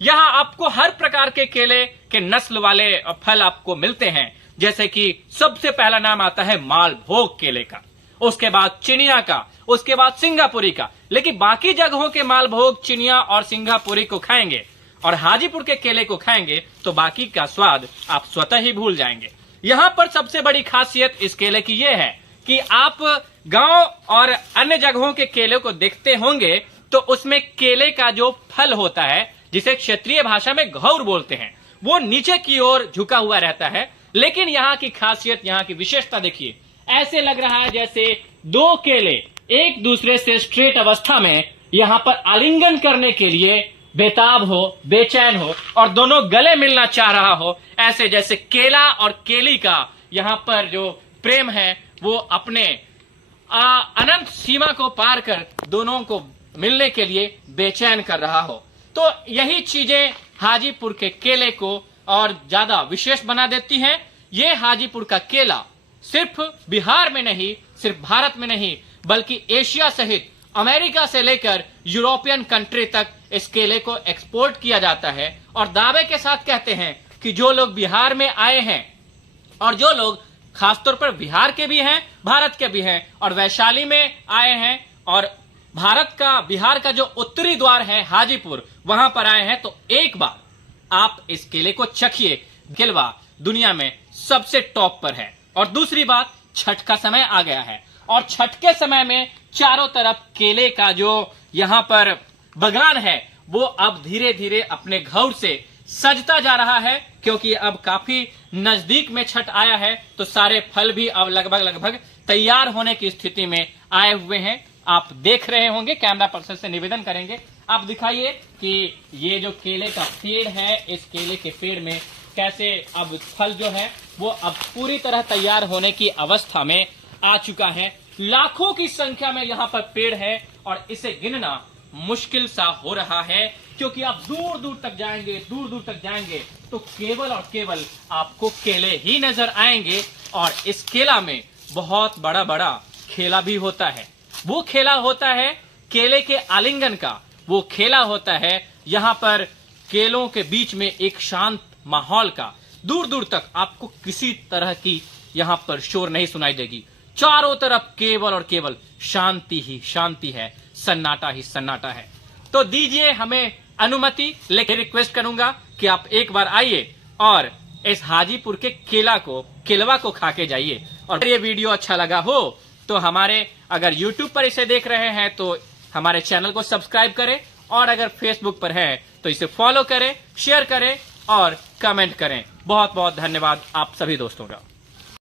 यहाँ आपको हर प्रकार के केले के नस्ल वाले फल आपको मिलते हैं, जैसे कि सबसे पहला नाम आता है मालभोग केले का, उसके बाद चिनिया का, उसके बाद सिंगापुरी का। लेकिन बाकी जगहों के मालभोग, चिनिया और सिंगापुरी को खाएंगे और हाजीपुर के केले को खाएंगे तो बाकी का स्वाद आप स्वतः ही भूल जाएंगे। यहाँ पर सबसे बड़ी खासियत इस केले की यह है कि आप गांव और अन्य जगहों के केले को देखते होंगे तो उसमें केले का जो फल होता है, जिसे क्षेत्रीय भाषा में घौर बोलते हैं, वो नीचे की ओर झुका हुआ रहता है। लेकिन यहाँ की खासियत, यहाँ की विशेषता देखिए, ऐसे लग रहा है जैसे दो केले एक दूसरे से स्ट्रेट अवस्था में यहाँ पर आलिंगन करने के लिए बेताब हो, बेचैन हो और दोनों गले मिलना चाह रहा हो। ऐसे जैसे केला और केली का यहाँ पर जो प्रेम है वो अपने अनंत सीमा को पार कर दोनों को मिलने के लिए बेचैन कर रहा हो। तो यही चीजें हाजीपुर के केले को और ज्यादा विशेष बना देती हैं। ये हाजीपुर का केला सिर्फ बिहार में नहीं, सिर्फ भारत में नहीं, बल्कि एशिया सहित अमेरिका से लेकर यूरोपियन कंट्री तक इस केले को एक्सपोर्ट किया जाता है। और दावे के साथ कहते हैं कि जो लोग बिहार में आए हैं और जो लोग खासतौर पर बिहार के भी हैं, भारत के भी हैं और वैशाली में आए हैं और बिहार का जो उत्तरी द्वार है हाजीपुर, वहां पर आए हैं, तो एक बार आप इस केले को चखिए। केलवा दुनिया में सबसे टॉप पर है। और दूसरी बात, छठ का समय आ गया है और छठ के समय में चारों तरफ केले का जो यहाँ पर बगान है वो अब धीरे धीरे अपने घौर से सजता जा रहा है, क्योंकि अब काफी नजदीक में छठ आया है तो सारे फल भी अब लगभग तैयार होने की स्थिति में आए हुए हैं। आप देख रहे होंगे, कैमरा पर्सन से निवेदन करेंगे आप दिखाइए कि ये जो केले का पेड़ है, इस केले के पेड़ में कैसे अब फल जो है वो अब पूरी तरह तैयार होने की अवस्था में आ चुका है। लाखों की संख्या में यहाँ पर पेड़ है और इसे गिनना मुश्किल सा हो रहा है, क्योंकि आप दूर दूर तक जाएंगे तो केवल और केवल आपको केले ही नजर आएंगे। और इस केला में बहुत बड़ा बड़ा खेला भी होता है। वो खेला होता है केले के आलिंगन का, वो खेला होता है यहाँ पर केलों के बीच में एक शांत माहौल का। दूर दूर तक आपको किसी तरह की यहाँ पर शोर नहीं सुनाई देगी। चारों तरफ केवल और केवल शांति ही शांति है, सन्नाटा ही सन्नाटा है। तो दीजिए हमें अनुमति, लेकिन रिक्वेस्ट करूंगा कि आप एक बार आइए और इस हाजीपुर के केलवा को खा के जाइए। और ये वीडियो अच्छा लगा हो तो हमारे, अगर YouTube पर इसे देख रहे हैं तो हमारे चैनल को सब्सक्राइब करें, और अगर Facebook पर है तो इसे फॉलो करें, शेयर करें और कमेंट करें। बहुत बहुत धन्यवाद आप सभी दोस्तों का।